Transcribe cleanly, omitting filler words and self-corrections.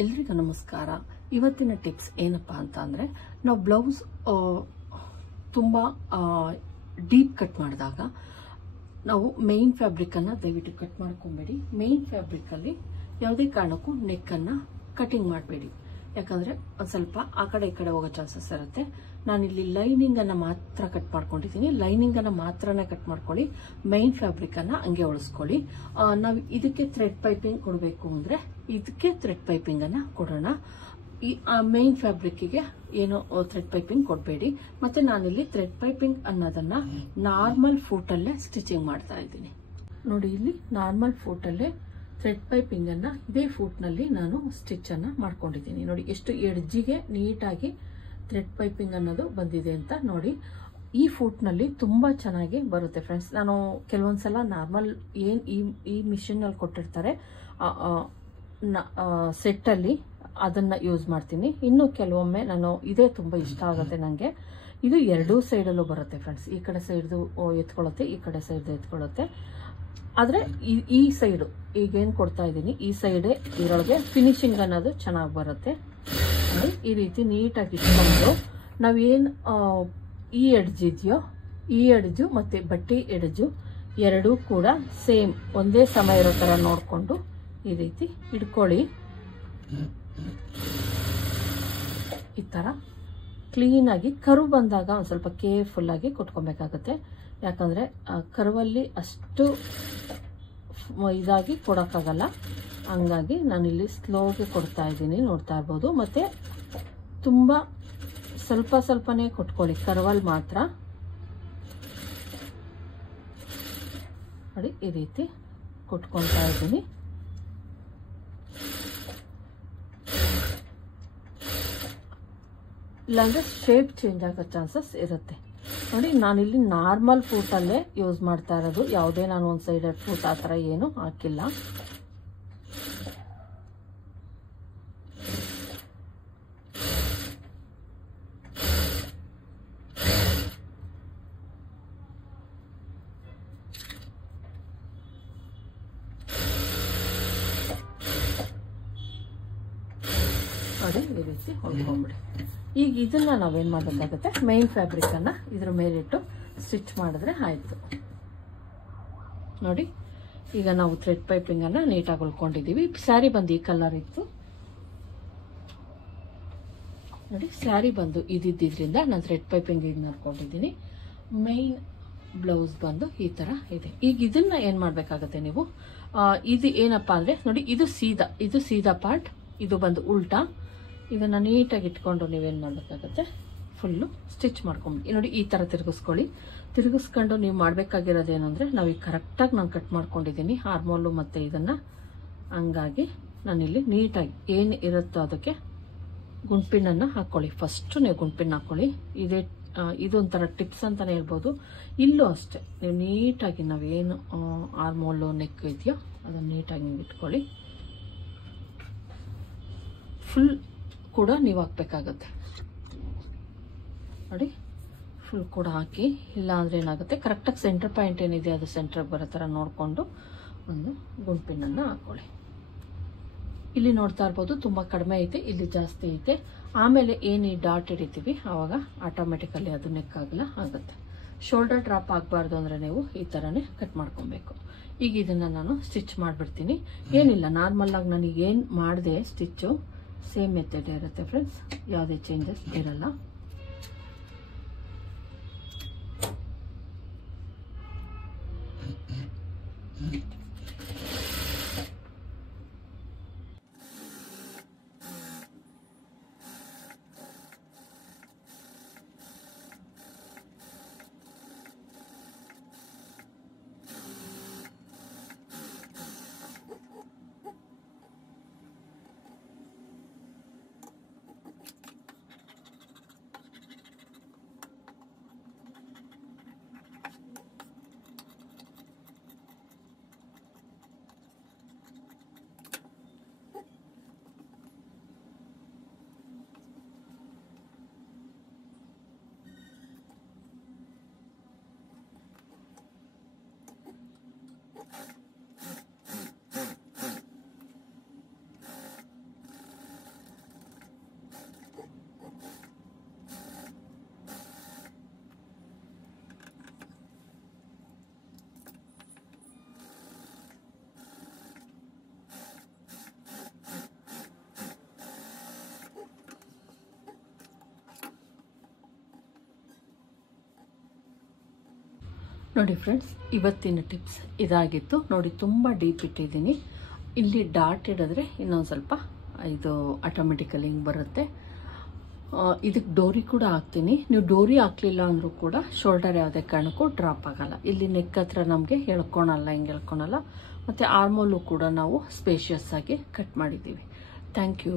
ಎಲ್ರಿಗೂ ನಮಸ್ಕಾರ. ಇವತ್ತಿನ ಟಿಪ್ಸ್ ಏನಪ್ಪಾ ಅಂತ ಅಂದ್ರೆ, ನಾವು ಬ್ಲೌಸ್ ತುಂಬಾ ಡೀಪ್ ಕಟ್ ಮಾಡಿದಾಗ ನಾವು ಮೇನ್ ಫ್ಯಾಬ್ರಿಕ್ ಅನ್ನ ದಯವಿಟ್ಟು ಕಟ್ ಮಾಡ್ಕೊಬೇಡಿ. ಮೇನ್ ಫ್ಯಾಬ್ರಿಕ್ ಅಲ್ಲಿ ಯಾವುದೇ ಕಾರಣಕ್ಕೂ ನೆಕ್ ಅನ್ನ ಕಟಿಂಗ್ ಮಾಡಬೇಡಿ. ಯಾಕಂದ್ರೆ ಒಂದ್ ಸ್ವಲ್ಪ ಆ ಕಡೆ ಈ ಕಡೆ ಹೋಗೋ ಚಾನ್ಸಸ್ ಇರುತ್ತೆ. ನಾನಿಲ್ಲಿ ಲೈನಿಂಗ್ ಅನ್ನ ಮಾತ್ರ ಕಟ್ ಮಾಡ್ಕೊಂಡಿದ್ದೀನಿ. ಲೈನಿಂಗ್ ಅನ್ನ ಮಾತ್ರನೇ ಕಟ್ ಮಾಡ್ಕೊಳ್ಳಿ. ಮೈನ್ ಫ್ಯಾಬ್ರಿಕ್ ಅನ್ನ ಹಂಗೆ ಉಳಿಸ್ಕೊಳ್ಳಿ. ನಾವು ಇದಕ್ಕೆ ಥ್ರೆಡ್ ಪೈಪಿಂಗ್ ಕೊಡಬೇಕು ಅಂದ್ರೆ ಇದಕ್ಕೆ ಥ್ರೆಡ್ ಪೈಪಿಂಗ್ ಅನ್ನ ಕೊಡೋಣ. ಈ ಮೈನ್ ಫ್ಯಾಬ್ರಿಕ್ಗೆ ಏನು ಥ್ರೆಡ್ ಪೈಪಿಂಗ್ ಕೊಡಬೇಡಿ. ಮತ್ತೆ ನಾನಿಲ್ಲಿ ಥ್ರೆಡ್ ಪೈಪಿಂಗ್ ಅನ್ನೋದನ್ನ ನಾರ್ಮಲ್ ಫೂಟಲ್ಲೇ ಸ್ಟಿಚಿಂಗ್ ಮಾಡ್ತಾ ಇದ್ದೀನಿ. ನೋಡಿ, ಇಲ್ಲಿ ನಾರ್ಮಲ್ ಫೂಟಲ್ಲೇ ಥ್ರೆಡ್ ಪೈಪಿಂಗ್ ಅನ್ನ ಇದೇ ಫೂಟ್ ನಲ್ಲಿ ನಾನು ಸ್ಟಿಚ್ ಅನ್ನ ಮಾಡ್ಕೊಂಡಿದ್ದೀನಿ. ನೋಡಿ ಎಷ್ಟು ಎಡ್ಜಿಗೆ ನೀಟಾಗಿ ಥ್ರೆಡ್ ಪೈಪಿಂಗ್ ಅನ್ನೋದು ಬಂದಿದೆ ಅಂತ ನೋಡಿ. ಈ ಫೂಟ್ ನಲ್ಲಿ ತುಂಬಾ ಚೆನ್ನಾಗಿ ಬರುತ್ತೆ ಫ್ರೆಂಡ್ಸ್. ನಾನು ಕೆಲವೊಂದ್ಸಲ ನಾರ್ಮಲ್ ಏನ್ ಈ ಮಿಷಿನ್ ಅಲ್ಲಿ ಕೊಟ್ಟಿರ್ತಾರೆ ಸೆಟ್ ಅಲ್ಲಿ ಅದನ್ನ ಯೂಸ್ ಮಾಡ್ತೀನಿ. ಇನ್ನು ಕೆಲವೊಮ್ಮೆ ನಾನು ಇದೇ ತುಂಬಾ ಇಷ್ಟ ಆಗುತ್ತೆ ನನಗೆ. ಇದು ಎರಡೂ ಸೈಡಲ್ಲೂ ಬರುತ್ತೆ ಫ್ರೆಂಡ್ಸ್. ಈ ಕಡೆ ಸೈಡ್ದು ಎತ್ಕೊಳ್ಳುತ್ತೆ, ಈ ಕಡೆ ಸೈಡ್ ಎತ್ಕೊಳ್ಳುತ್ತೆ. ಆದ್ರೆ ಈ ಸೈಡು ಈಗೇನ್ ಕೊಡ್ತಾ ಇದ್ದೀನಿ ಈ ಸೈಡ್ ಇದರೊಳಗೆ ಫಿನಿಶಿಂಗ್ ಅನ್ನೋದು ಚೆನ್ನಾಗಿ ಬರುತ್ತೆ. ಈ ರೀತಿ ನೀಟಾಗಿ ಇಟ್ಕೊಂಡು ನಾವೇನ್ ಈ ಎಡ್ಜ್ ಇದೆಯೋ ಈ ಎಡ್ಜು ಮತ್ತೆ ಬಟ್ಟೆ ಎಡ್ಜು ಎರಡೂ ಕೂಡ ಸೇಮ್ ಒಂದೇ ಸಮ ಇರೋ ತರ ನೋಡ್ಕೊಂಡು ಈ ರೀತಿ ಇಟ್ಕೊಳ್ಳಿ. ಈ ತರ ಕ್ಲೀನ್ ಆಗಿ ಕರು ಬಂದಾಗ ಒಂದ್ ಸ್ವಲ್ಪ ಕೇರ್ಫುಲ್ ಆಗಿ ಕೊಟ್ಕೊಬೇಕಾಗತ್ತೆ. ಯಾಕಂದ್ರೆ ಕರುವಲ್ಲಿ ಅಷ್ಟು ಇದಾಗಿ ಕೊಡಕ್ಕಾಗಲ್ಲ. ಹಂಗಾಗಿ ನಾನಿಲ್ಲಿ ಸ್ಲೋಗೆ ಕೊಡ್ತಾ ಇದ್ದೀನಿ, ನೋಡ್ತಾ ಇರ್ಬೋದು. ಮತ್ತೆ ತುಂಬಾ ಸ್ವಲ್ಪ ಸ್ವಲ್ಪನೇ ಕೊಟ್ಕೊಳ್ಳಿ ಕರುವಲ್ಲಿ ಮಾತ್ರ. ನೋಡಿ ಈ ರೀತಿ ಕೊಟ್ಕೊಳ್ತಾ ಇದ್ದೀನಿ. ಇಲ್ಲಾಂದ್ರೆ ಶೇಪ್ ಚೇಂಜ್ ಆಗೋ ಚಾನ್ಸಸ್ ಇರುತ್ತೆ. ನೋಡಿ, ನಾನಿಲ್ಲಿ ನಾರ್ಮಲ್ ಫೂಟಲ್ಲೇ ಯೂಸ್ ಮಾಡ್ತಾ ಇರೋದು. ಯಾವುದೇ ನಾನು ಒಂದು ಸೈಡೆಡ್ ಫೂಟ್ ಆ ಥರ ಏನು ಹಾಕಿಲ್ಲ. ನೋಡಿ ಈ ರೀತಿ ಹೊಲ್ಕೊಂಬಿಡಿ. ಈಗ ಇದನ್ನ ನಾವೇನ್ ಮಾಡಬೇಕಾಗುತ್ತೆ, ಮೈನ್ ಫ್ಯಾಬ್ರಿಕ್ ಅನ್ನ ಇದ್ರ ಮೇಲಿಟ್ಟು ಸ್ಟಿಚ್ ಮಾಡಿದ್ರೆ ಆಯ್ತು. ನೋಡಿ, ಈಗ ನಾವು ಥ್ರೆಡ್ ಪೈಪಿಂಗ್ ಅನ್ನ ನೀಟಾಗಿ ಹೊಲ್ಕೊಂಡಿದೀವಿ. ಸ್ಯಾರಿ ಬಂದು ಈ ಕಲರ್ ಇತ್ತು. ನೋಡಿ, ಸ್ಯಾರಿ ಬಂದು ಇದ್ದಿದ್ರಿಂದ ನಾನು ಥ್ರೆಡ್ ಪೈಪಿಂಗ್ ಈಗ ಮಾಡ್ಕೊಂಡಿದ್ದೀನಿ. ಮೈನ್ ಬ್ಲೌಸ್ ಬಂದು ಈ ತರ ಇದೆ. ಈಗ ಇದನ್ನ ಏನ್ ಮಾಡ್ಬೇಕಾಗತ್ತೆ ನೀವು, ಇದು ಏನಪ್ಪಾ ಅಂದ್ರೆ ನೋಡಿ, ಇದು ಸೀದಾ ಪಾರ್ಟ್, ಇದು ಬಂದು ಉಲ್ಟಾ. ಇದನ್ನ ನೀಟಾಗಿ ಇಟ್ಕೊಂಡು ನೀವೇನ್ ಮಾಡ್ಬೇಕಾಗತ್ತೆ, ಫುಲ್ಲು ಸ್ಟಿಚ್ ಮಾಡ್ಕೊಂಬಿಡಿ. ನೋಡಿ ಈ ತರ ತಿರುಗಿಸ್ಕೊಂಡು ನೀವು ಮಾಡ್ಬೇಕಾಗಿರೋದೇನು ಅಂದ್ರೆ, ನಾವೀಗ ಕರೆಕ್ಟಾಗಿ ನಾನು ಕಟ್ ಮಾಡ್ಕೊಂಡಿದ್ದೀನಿ ಆರ್ಮೋಲು ಮತ್ತೆ ಇದನ್ನ. ಹಂಗಾಗಿ ನಾನಿಲ್ಲಿ ನೀಟಾಗಿ ಏನು ಇರುತ್ತೋ ಅದಕ್ಕೆ ಗುಂಡ್ಪಿನನ್ನ ಹಾಕೊಳ್ಳಿ. ಫಸ್ಟ್ ನೀವು ಗುಂಡ್ಪಿನ ಹಾಕೊಳ್ಳಿ. ಇದೊಂಥರ ಟಿಪ್ಸ್ ಅಂತಾನೆ ಹೇಳ್ಬೋದು. ಇಲ್ಲೂ ಅಷ್ಟೇ, ನೀವು ನೀಟಾಗಿ ನಾವೇನು ಆರ್ಮೋಲು ನೆಕ್ ಇದೆಯೋ ಅದನ್ನ ನೀಟಾಗಿ ನೀವು ಇಟ್ಕೊಳ್ಳಿ. ಫುಲ್ ಕೂಡ ನೀವು ಹಾಕ್ಬೇಕಾಗತ್ತೆ. ನೋಡಿ, ಫುಲ್ ಕೂಡ ಹಾಕಿ. ಇಲ್ಲ ಅಂದ್ರೆ ಏನಾಗುತ್ತೆ, ಕರೆಕ್ಟಾಗಿ ಸೆಂಟರ್ ಪಾಯಿಂಟ್ ಏನಿದೆ ಅದು ಸೆಂಟ್ರಿಗೆ ಬರೋ ಥರ ನೋಡಿಕೊಂಡು ಒಂದು ಗುಂಡ್ಪಿನನ್ನ ಹಾಕೊಳ್ಳಿ. ಇಲ್ಲಿ ನೋಡ್ತಾ ಇರ್ಬೋದು ತುಂಬಾ ಕಡಿಮೆ ಐತೆ, ಇಲ್ಲಿ ಜಾಸ್ತಿ ಐತೆ. ಆಮೇಲೆ ಏನು ಈ ಡಾಟ್ ಹಿಡಿತೀವಿ ಆವಾಗ ಆಟೋಮೆಟಿಕಲಿ ಅದು ನೆಕ್ ಆಗಲ್ಲ ಆಗುತ್ತೆ. ಶೋಲ್ಡರ್ ಡ್ರಾಪ್ ಆಗಬಾರ್ದು ಅಂದ್ರೆ ನೀವು ಈ ಥರನೇ ಕಟ್ ಮಾಡ್ಕೊಬೇಕು. ಈಗ ಇದನ್ನ ನಾನು ಸ್ಟಿಚ್ ಮಾಡಿಬಿಡ್ತೀನಿ. ಏನಿಲ್ಲ, ನಾರ್ಮಲ್ ಆಗಿ ನನಗೆ ಏನು ಮಾಡಿದೆ ಸ್ಟಿಚ್ಚು ಸೇಮ್ ಮೆಥಡ್ ಇರುತ್ತೆ ಫ್ರೆಂಡ್ಸ್, ಯಾವುದೇ ಚೇಂಜಸ್ ಇರಲ್ಲ. ನೋಡಿ ಫ್ರೆಂಡ್ಸ್, ಇವತ್ತಿನ ಟಿಪ್ಸ್ ಇದಾಗಿತ್ತು. ನೋಡಿ, ತುಂಬ ಡೀಪ್ ಇಟ್ಟಿದ್ದೀನಿ. ಇಲ್ಲಿ ಡಾಟ್ ಇಡಿದ್ರೆ ಇನ್ನೊಂದು ಸ್ವಲ್ಪ ಇದು ಆಟೋಮೆಟಿಕಲಿ ಹಿಂಗೆ ಬರುತ್ತೆ. ಇದಕ್ಕೆ ಡೋರಿ ಕೂಡ ಹಾಕ್ತೀನಿ. ನೀವು ಡೋರಿ ಹಾಕ್ಲಿಲ್ಲ ಅಂದರೂ ಕೂಡ ಶೋಲ್ಡರ್ ಯಾವುದೇ ಕಾರಣಕ್ಕೂ ಡ್ರಾಪ್ ಆಗಲ್ಲ. ಇಲ್ಲಿ ನೆಕ್ ಹತ್ರ ನಮಗೆ ಎಳ್ಕೊಳಲ್ಲ, ಹಿಂಗೆ ಎಳ್ಕೊಳಲ್ಲ. ಮತ್ತು ಆರ್ಮೋಲು ಕೂಡ ನಾವು ಸ್ಪೇಷಿಯಸ್ ಆಗಿ ಕಟ್ ಮಾಡಿದ್ದೀವಿ. Thank you.